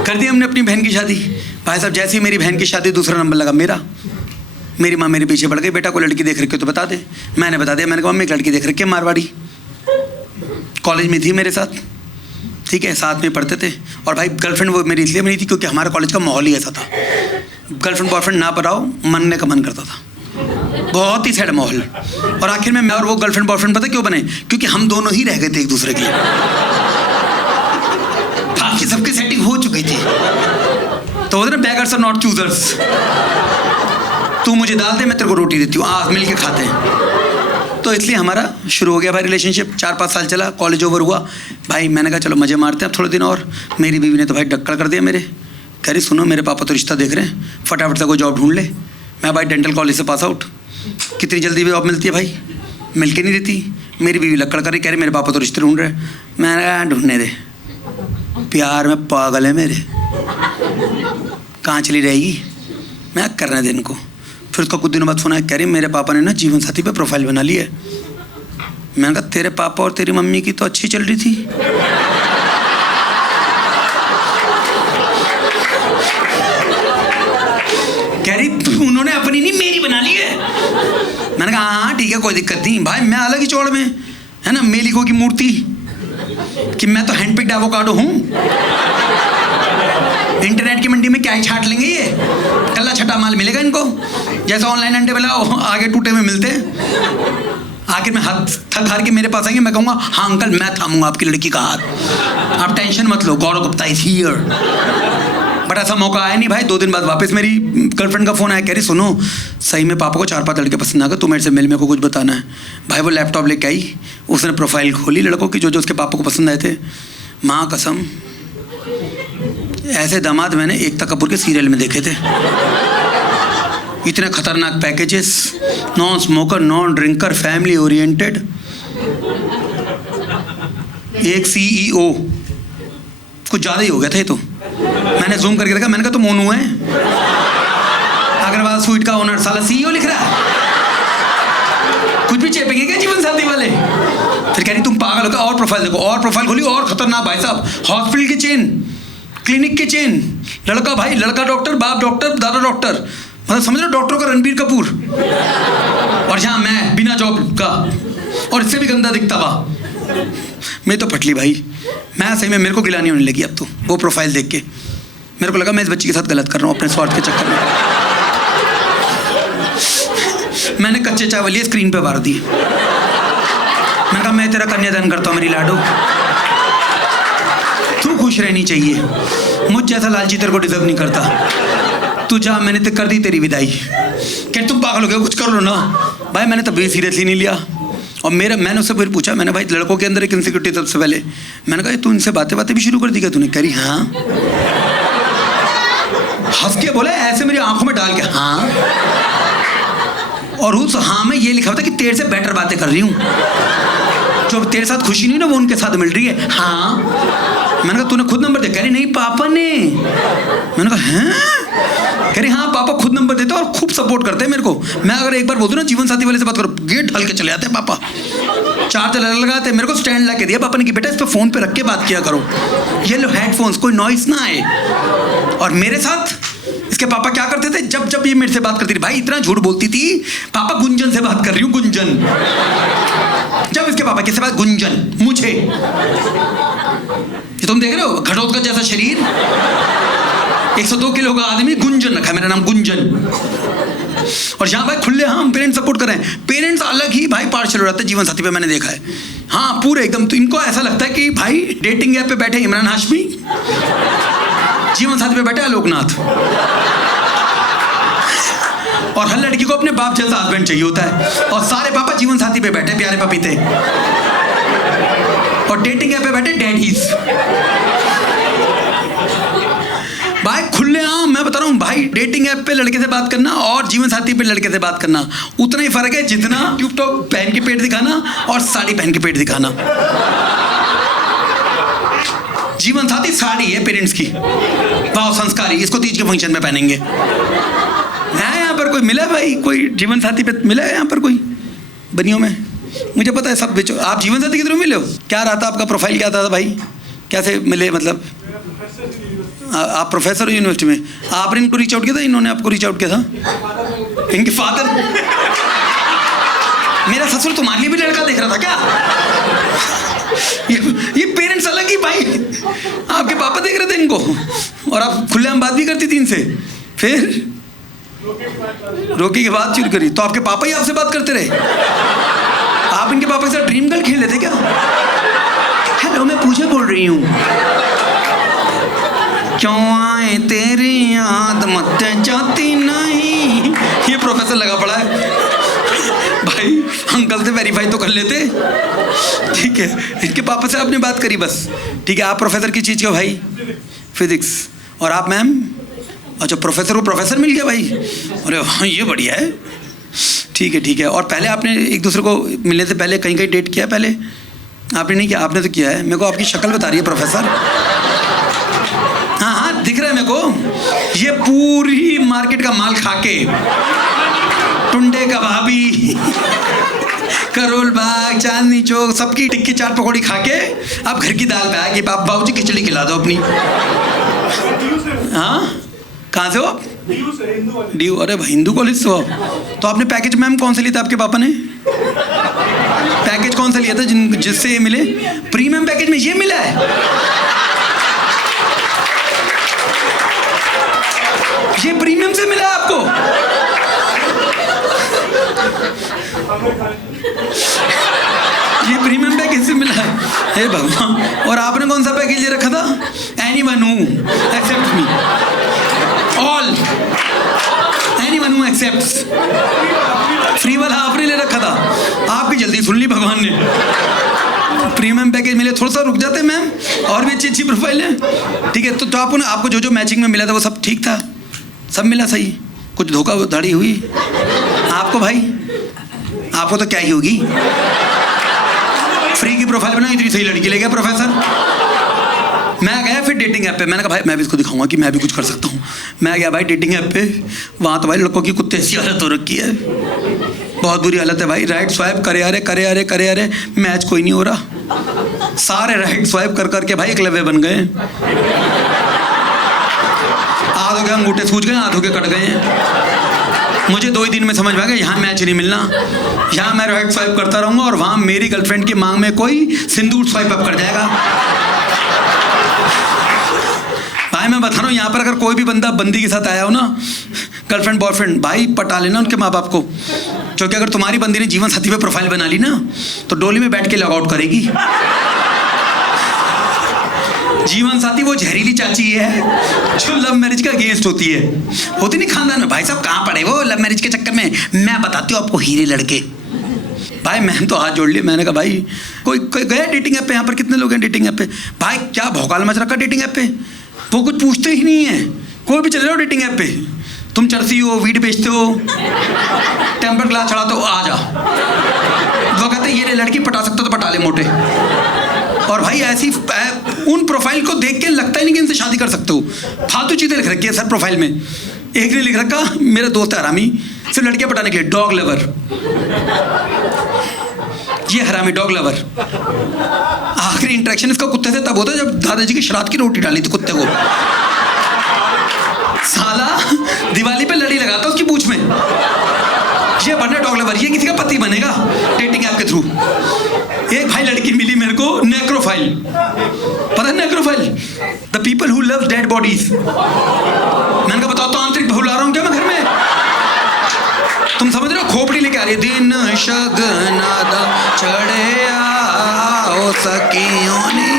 कर दी हमने अपनी बहन की शादी। भाई साहब जैसे ही मेरी बहन की शादी दूसरा नंबर लगा मेरा। मेरी माँ मेरे पीछे पड़ गई, बेटा को लड़की देख रखी हो तो बता दे। मैंने बता दिया, मैंने कहा मम्मी एक लड़की देख रखी है मारवाड़ी, कॉलेज में थी मेरे साथ, ठीक है, साथ में पढ़ते थे। और भाई गर्लफ्रेंड वो मेरी इसलिए बनी थी क्योंकि हमारे कॉलेज का माहौल ही ऐसा था, गर्लफ्रेंड बॉयफ्रेंड ना बनाओ, मनने का मन करता था, बहुत ही सैड माहौल। और आखिर में मैं और वो गर्लफ्रेंड बॉयफ्रेंड पता क्यों बने? क्योंकि हम दोनों ही रह गए थे एक दूसरे के लिए, बाकी सबकी सेटिंग हो चुकी थी। तो बोलते ना बेगर्स आर नॉट चूजर्स, तू मुझे दाल दे मैं तेरे को रोटी देती हूँ, आज मिल के खाते हैं। तो इसलिए हमारा शुरू हो गया भाई रिलेशनशिप। 4-5 साल चला, कॉलेज ओवर हुआ भाई, मैंने कहा चलो मज़े मारते हैं अब थोड़े दिन और। मेरी बीवी ने तो भाई डक्कड़ कर दिया मेरे, कह रही सुनो मेरे पापा तो रिश्ता देख रहे हैं, फटाफट से कोई जॉब ढूंढ ले। मैं भाई डेंटल कॉलेज से पास आउट, कितनी जल्दी जॉब मिलती है भाई, मिल के नहीं देती। मेरी बीवी लक्कड़ कर रही, कह रही मेरे पापा तो रिश्ते ढूंढ रहे हैं। मैं ढूंढने दे, प्यार में पागल है मेरे, कहाँ चली रहेगी, मैं करने दे इनको। फिर उसका कुछ दिनों बाद सुना है, कह रही मेरे पापा ने ना जीवन साथी पे प्रोफाइल बना ली है। मैंने कहा तेरे पापा और तेरी मम्मी की तो अच्छी चल रही थी। कह रही उन्होंने अपनी नहीं मेरी बना ली है। मैंने कहा हाँ ठीक है कोई दिक्कत नहीं भाई, मैं अलग ही चौड़ में है ना, मेलिको की मूर्ति कि मैं तो हैंडपिक्ड एवोकाडो हूँ। इंटरनेट की मंडी में क्या ही छाट लेंगे ये, कल्ला छटा माल मिलेगा इनको, जैसा ऑनलाइन अंडे बनाओ आगे टूटे में मिलते हैं। आखिर में हाथ थक हार के मेरे पास आएंगे, मैं कहूँगा हाँ अंकल मैं थामूंगा आपकी लड़की का हाथ, आप टेंशन मत लो, गौरव गुप्ता इज हियर। बट ऐसा मौका आया नहीं भाई। 2 दिन बाद वापस मेरी गर्लफ्रेंड का फ़ोन आया, कह रही सुनो सही में पापा को 4-5 लड़के पसंद आ गए, तू मेरे से मिल, मेरे को कुछ बताना है। भाई वो लैपटॉप लेके आई, उसने प्रोफाइल खोली लड़कों की जो जो उसके पापा को पसंद आए थे। माँ कसम ऐसे दामाद मैंने एकता कपूर के सीरियल में देखे थे। इतने खतरनाक packages, non smoker, non drinker, family oriented, एक CEO, कुछ ज़्यादा ही हो गया था ये तो। मैंने जूम करके देखा, मैंने कहा तो मोनू है, अग्रवाल स्वीट का ओनर साला CEO लिख रहा है, कुछ भी चेपेंगे क्या जीवन साथी वाले। फिर कह रही तुम पागल हो क्या, और प्रोफाइल देखो, और प्रोफाइल खोली, और खतरनाक भाई साहब, हॉस्पिटल की चेन, क्लिनिक की चेन, लड़का भाई लड़का डॉक्टर, बाप डॉक्टर, दादा डॉक्टर, मतलब समझ लो डॉक्टरों का रणबीर कपूर, और यहाँ मैं बिना जॉब का और इससे भी गंदा दिखता हुआ। मैं तो फटली भाई, मैं सही में मेरे को गिलानी होने लगी अब तो वो प्रोफाइल देख के। मेरे को लगा मैं इस बच्ची के साथ गलत कर रहा हूँ अपने स्वार्थ के चक्कर में। मैंने कच्चे चावल स्क्रीन पे मार दिए। मैंने कहा मैं तेरा कन्यादान करता हूँ मेरी लाडो, तू खुश रहनी चाहिए, मुझ जैसा लालची तेरे को डिजर्व नहीं करता, तू जा, मैंने तो कर दी तेरी विदाई। क्या तुम पागल हो गए, कुछ कर लो ना। भाई मैंने तब भी सीरियसली नहीं लिया। और मैंने उससे फिर पूछा, मैंने भाई लड़कों के अंदर एक इनसिक्योरिटी सबसे पहले, मैंने कहा तू इनसे बातें भी शुरू कर दी क्या तूने? करी हाँ, हंस के बोले ऐसे मेरी आंखों में डाल के हाँ, और उस हाँ में ये लिखा होता कि तेरे से बेटर बातें कर रही हूँ, जो तेरे साथ खुशी नहीं ना वो उनके साथ मिल रही है। हाँ, मैंने कहा तूने खुद नंबर दिया? कह रही नहीं पापा ने। मैंने कहा हैं? कह रही हाँ पापा खुद नंबर देते और खूब सपोर्ट करते हैं मेरे को। मैं अगर एक बार बोल दूं ना जीवन साथी वाले से बात करो, गेट हल के चले आते हैं पापा, चार्जर लगाते, मेरे को स्टैंड ला के दिया पापा ने कि बेटा इस पर फोन पे रख के बात किया करो, ये लो हेडफोन्स, कोई नॉइस ना आए। और मेरे साथ इसके पापा क्या करते थे, जब जब ये मेरे से बात करती थी, भाई इतना झूठ बोलती थी, पापा गुंजन से बात कर रही हूँ, गुंजन। जब इसके पापा किससे बात, गुंजन, मुझे। ये तुम देख रहे हो घटोत्कच जैसा शरीर, 102 किलो का आदमी, गुंजन रखा है मेरा नाम, गुंजन। और यहाँ भाई खुले हम पेरेंट्स सपोर्ट कर रहे हैं। पेरेंट्स अलग ही भाई पार्शल हो जाते हैं जीवन साथी पे, मैंने देखा है। हाँ पूरे एकदम, तो इनको ऐसा लगता है कि भाई डेटिंग ऐप पे बैठे इमरान हाशमी, जीवन साथी पे बैठे आलोकनाथ, और हर लड़की को अपने बाप जैसा हस्बैंड चाहिए होता है, और सारे पापा जीवन साथी पे बैठे प्यारे पपीते, और डेटिंग ऐप पे बैठे डैडीज। भाई खुले आम मैं बता रहा हूँ भाई, डेटिंग ऐप पे लड़के से बात करना और जीवन साथी पे लड़के से बात करना उतना ही फर्क है जितना ट्यूब टॉप पहन के पेट दिखाना और साड़ी पहन के पेट दिखाना। जीवन साथी साड़ी है पेरेंट्स की, वाह संस्कारी, इसको तीज के फंक्शन में पहनेंगे। है यहाँ पर कोई मिला भाई, कोई जीवन साथी पे मिला है यहाँ पर कोई बनियों में? मुझे पता है सब बेचो। आप जीवन साथी के थ्रू मिले हो? क्या रहा था आपका प्रोफाइल, क्या था भाई? कैसे मिले मतलब? आप प्रोफेसर हो यूनिवर्सिटी में, आपने इनको रीच आउट किया था, इन्होंने आपको रीच आउट किया था? इनके फादर? मेरा ससुर तुम्हारे लिए भी लड़का देख रहा था क्या? ये पेरेंट्स अलग ही भाई, आपके पापा देख रहे थे इनको, और आप खुलेआम बात भी करती थी इनसे, फिर रोकी के बाद चुरी करी तो आपके पापा ही आपसे बात करते रहे? आप इनके पापा के साथ ड्रीम गर्ल खेल लेते क्या? हेलो, मैं पूजा बोल रही हूँ। क्यों आए तेरी याद मत जाती नहीं, ये प्रोफेसर लगा पड़ा है भाई। अंकल से वेरीफाई तो कर लेते, ठीक है। इनके पापा से आपने बात करी बस, ठीक है। आप प्रोफेसर की चीज़ का भाई? फिजिक्स। और आप मैम? अच्छा, प्रोफेसर को प्रोफेसर मिल गया भाई, अरे हाँ ये बढ़िया है, ठीक है ठीक है। और पहले आपने एक दूसरे को मिलने से पहले कहीं कहीं डेट किया? पहले आपने नहीं किया? आपने तो किया है, मेरे को आपकी शक्ल बता रही है प्रोफेसर। हाँ हाँ दिख रहा है मेरे को, ये पूरी मार्केट का माल खा के, टुंडे कबाबी, करोल बाग, चांदनी चौक, सबकी टिक्की चाट पकौड़ी खा के आप घर की दाल पे आए कि बाबू जी खिचड़ी खिला दो अपनी। हाँ कहाँ से हो आप? डी। अरे भाई हिंदू कॉलेज से हो? तो आपने पैकेज मैम कौन सा लिया था? आपके पापा ने पैकेज कौन सा लिया था जिससे ये मिले? प्रीमियम पैकेज में ये मिला है? ये प्रीमियम से मिला आपको? ये प्रीमियम पैकेज से मिला है? हे भगवान। और आपने कौन सा पैकेज ले रखा था? एनीवन हू एक्सेप्ट मी, ऑल, एनीवन हू एक्सेप्ट्स। फ्री वाला आपने ले रखा था, आपकी जल्दी सुन ली भगवान ने। प्रीमियम पैकेज मिले, थोड़ा सा रुक जाते मैम, और भी अच्छी अच्छी प्रोफाइल है, ठीक है। तो आपको जो जो मैचिंग में मिला था वो सब ठीक था? सब मिला सही? कुछ धोखाधड़ी हुई आपको भाई? आपको तो क्या ही होगी, फ्री की प्रोफाइल बनाई, इतनी सही लड़की ले गया प्रोफेसर। मैं गया फिर डेटिंग ऐप पे, मैंने कहा भाई मैं भी इसको दिखाऊंगा कि मैं भी कुछ कर सकता हूँ। मैं गया भाई डेटिंग ऐप पे, वहाँ तो भाई लड़कों की कुत्ते सी हालत हो रखी है, बहुत बुरी हालत है भाई। राइट स्वाइप करे आ रहे, मैच कोई नहीं हो रहा। सारे राइट स्वाइप कर करके भाई एकलव्य बन गए। आधों के अंगूठे सूज गए, आधों के कट गए हैं। मुझे 2 ही दिन में समझ में आ गया यहाँ मैच नहीं मिलना, यहाँ मैं राइट स्वाइप करता रहूँगा और वहाँ मेरी गर्लफ्रेंड की मांग में कोई सिंदूर स्वाइप अप कर जाएगा। भाई मैं बता रहा हूँ, यहाँ पर अगर कोई भी बंदा बंदी के साथ आया हो ना, गर्लफ्रेंड बॉयफ्रेंड, भाई पटा लेना उनके माँ बाप को, क्योंकि अगर तुम्हारी बंदी ने जीवन साथी पे प्रोफाइल बना ली ना तो डोली में बैठ के लॉग आउट करेगी। जीवन साथी वो जहरीली चाची है जो लव मैरिज का अगेंस्ट होती है, होती नहीं खानदान में। भाई साहब कहाँ पड़े वो लव मैरिज के चक्कर में, मैं बताती हूँ आपको हीरे लड़के। भाई मैंने तो हाथ जोड़ लिए, मैंने कहा भाई कोई गया डेटिंग ऐप पे? यहाँ पर कितने लोग हैं डेटिंग ऐप पे? भाई क्या भौकाल मच रखा डेटिंग ऐप पे, वो कुछ पूछते ही नहीं है। कोई भी चले जाओ डेटिंग ऐप पे, तुम चरसी हो, वीड बेचते हो, टेम्पर ग्लास चढ़ाते हो, आ जा। वो कहते ये लड़की पटा सकते हो तो पटा ले मोटे। और भाई ऐसी उन प्रोफाइल को देख के लगता ही नहीं कि इनसे शादी कर सकते हो। फालतू चीज़ें लिख रखी है सर प्रोफाइल में। एक ने लिख रखा, मेरा दोस्त है हरामी, सिर्फ लड़कियां पटाने के लिए, डॉग लवर। ये हरामी डॉग लवर। आखिरी इंटरेक्शन इसका कुत्ते से तब होता है जब दादाजी की श्राद्ध की रोटी डाली थी कुत्ते को। साला दिवाली पे लड़ी लगाता उसकी पूंछ में। ये बनना डॉग लवर, ये किसी का पति बनेगा डेटिंग ऐप के थ्रू। एक भाई लड़की मिली मेरे को, नेक्रोफाइल। पता है necrophile? The people who love dead bodies. मैंने कहा बताओ तो आंतरिक बहु ला रहा हूँ क्या मैं घर में? तुम समझ रहे हो? खोपड़ी लेके आ रही है। दिन शगनादा चढ़े आओ सखियों ने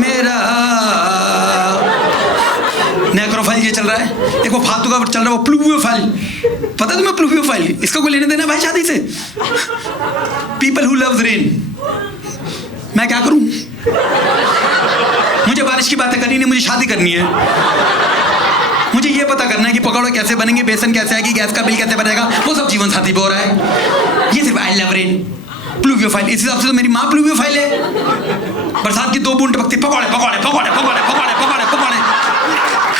मेरा। नेक्रोफाइल ये चल रहा है। एक वो फालतू का चल रहा है वो प्लूवियोफाइल। पता है तुम्हें प्लूवियोफाइल? इसका कोई लेने देना भाई शादी से? People who loves rain. मैं क्या करूं? मुझे बारिश की बातें करनी नहीं, मुझे शादी करनी है। मुझे ये पता करना है कि पकौड़े कैसे बनेंगे, बेसन कैसे आएगी, गैस का बिल कैसे बनेगा, वो सब जीवन साथी पे हो रहा है। ये सिर्फ आई लव रेन, प्लूवियोफाइल। इस हिसाब से तो मेरी माँ प्लूवियोफाइल है। बरसात की 2 बूंद टपकती, पकौड़े पकौड़े पकौड़े पकौड़े पकौड़े पकौड़े पकौड़े।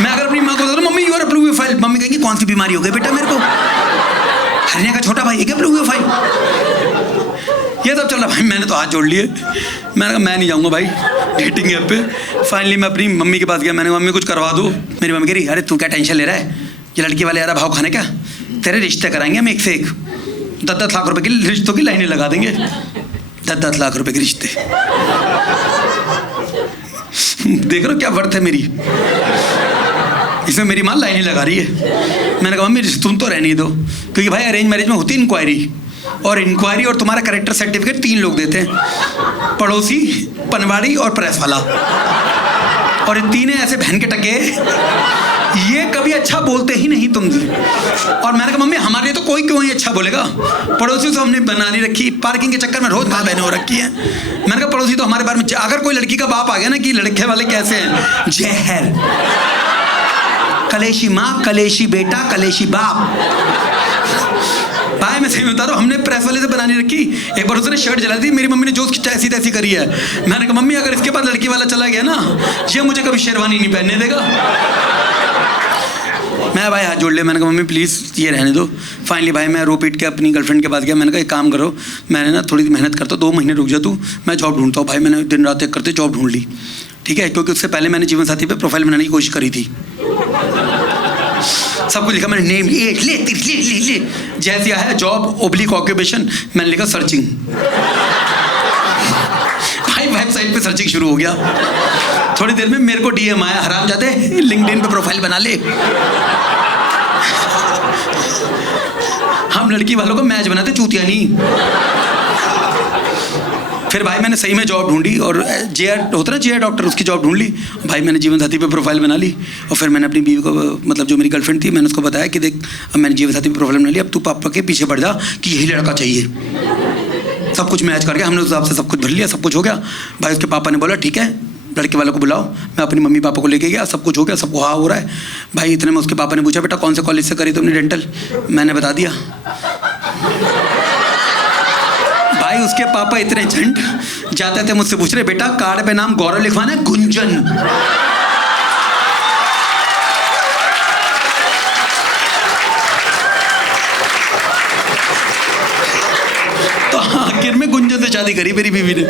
मैं अगर अपनी माँ को बोलूँ mummy you are pluviophile, mummy कहेंगी कौन सी बीमारी हो गई बेटा मेरे को? हरने का छोटा भाई है क्या प्लूवियोफाइल? ये सब चल रहा भाई। मैंने तो हाथ जोड़ लिए, मैंने कहा मैं नहीं जाऊँगा भाई डेटिंग ऐप पे। फाइनली मैं अपनी मम्मी के पास गया, मैंने मम्मी कुछ करवा दो। मेरी मम्मी कह रही अरे तू क्या टेंशन ले रहा है, ये लड़की वाले ज़्यादा भाव खाने का, तेरे रिश्ते कराएंगे हम एक से एक, 10-10 लाख रुपए की रिश्तों की लाइनें लगा देंगे। 10-10 लाख रुपए के रिश्ते देख रहे हो क्या वर्थ है मेरी, इसमें मेरी माँ लाइनें लगा रही है। मैंने कहा मम्मी तुम तो रहने दो, क्योंकि भाई अरेंज मैरिज में होती है इंक्वायरी, और इंक्वायरी और तुम्हारा कैरेक्टर सर्टिफिकेट 3 लोग देते हैं, पड़ोसी, पनवाड़ी और प्रेस वाला। और ये 3 ऐसे बहन के टके, ये कभी अच्छा बोलते ही नहीं तुम। और मैंने कहा मम्मी हमारे लिए तो कोई क्यों ही अच्छा बोलेगा, पड़ोसी तो हमने बना नहीं रखी, पार्किंग के चक्कर में रोज माँ बहनें हो रखी हैं। मैंने कहा पड़ोसी तो हमारे बारे में, अगर कोई लड़की का बाप आ गया ना कि लड़के वाले कैसे हैं, जहर, कलेशी माँ, कलेशी बेटा, कलेशी बाप। भाई मैं सही बता रहा हूँ, हमने प्रेस वाले से बनानी रखी। एक बार उसने शर्ट जला दी, मेरी मम्मी ने जो ऐसी तैसी करी है। मैंने कहा मम्मी अगर इसके पास लड़की वाला चला गया ना, ये मुझे कभी शेरवानी नहीं पहनने देगा। मैं भाई हाथ जोड़ लिया, मैंने कहा मम्मी प्लीज़ ये रहने दो। फाइनली भाई मैं रो पीट के अपनी गर्लफ्रेंड के पास गया। मैंने कहा एक काम करो, मैंने ना थोड़ी मेहनत करता हूँ, 2 महीने रुक जा तू, मैं जॉब ढूंढता हूँ। भाई मैंने दिन रात एक करते जॉब ढूंढ ली, ठीक है, क्योंकि उससे पहले मैंने जीवन साथी पे प्रोफाइल बनाने की कोशिश करी थी। सब कुछ लिखा मैंने, नेम ले जैसे आया जॉब ओब्लिक ऑक्यूपेशन, मैंने लिखा सर्चिंग। भाई वेबसाइट पे सर्चिंग शुरू हो गया। थोड़ी देर में मेरे को डीएम आया, हरामजादे लिंक्डइन पे प्रोफाइल बना ले। हम लड़की वालों को मैच बनाते, चूतिया नहीं। फिर भाई मैंने सही में जॉब ढूंढी, और जेआर होता ना, जेआर डॉक्टर, उसकी जॉब ढूंढ ली। भाई मैंने जीवन साथी पे प्रोफाइल बना ली, और फिर मैंने अपनी बीवी को, मतलब जो मेरी गर्लफ्रेंड थी, मैंने उसको बताया कि देख अब मैंने जीवन साथी पे प्रोफाइल बना ली, अब तू पापा के पीछे पड़ जा कि यही लड़का चाहिए। सब कुछ मैच करके हमने उस हिसाब से सब कुछ भर लिया, सब कुछ हो गया। भाई उसके पापा ने बोला ठीक है लड़के वालों को बुलाओ। मैं अपनी मम्मी पापा को लेके गया, सब कुछ हो गया, सबको हाँ हो रहा है। भाई इतने में उसके पापा ने पूछा बेटा कौन से कॉलेज से करी तुमने डेंटल, मैंने बता दिया। भाई उसके पापा इतने झंड, जाते थे मुझसे पूछ रहे बेटा कार्ड पे नाम गौरव लिखवाना है गुंजन। तो आखिर में गुंजन से शादी करी मेरी बीवी ने।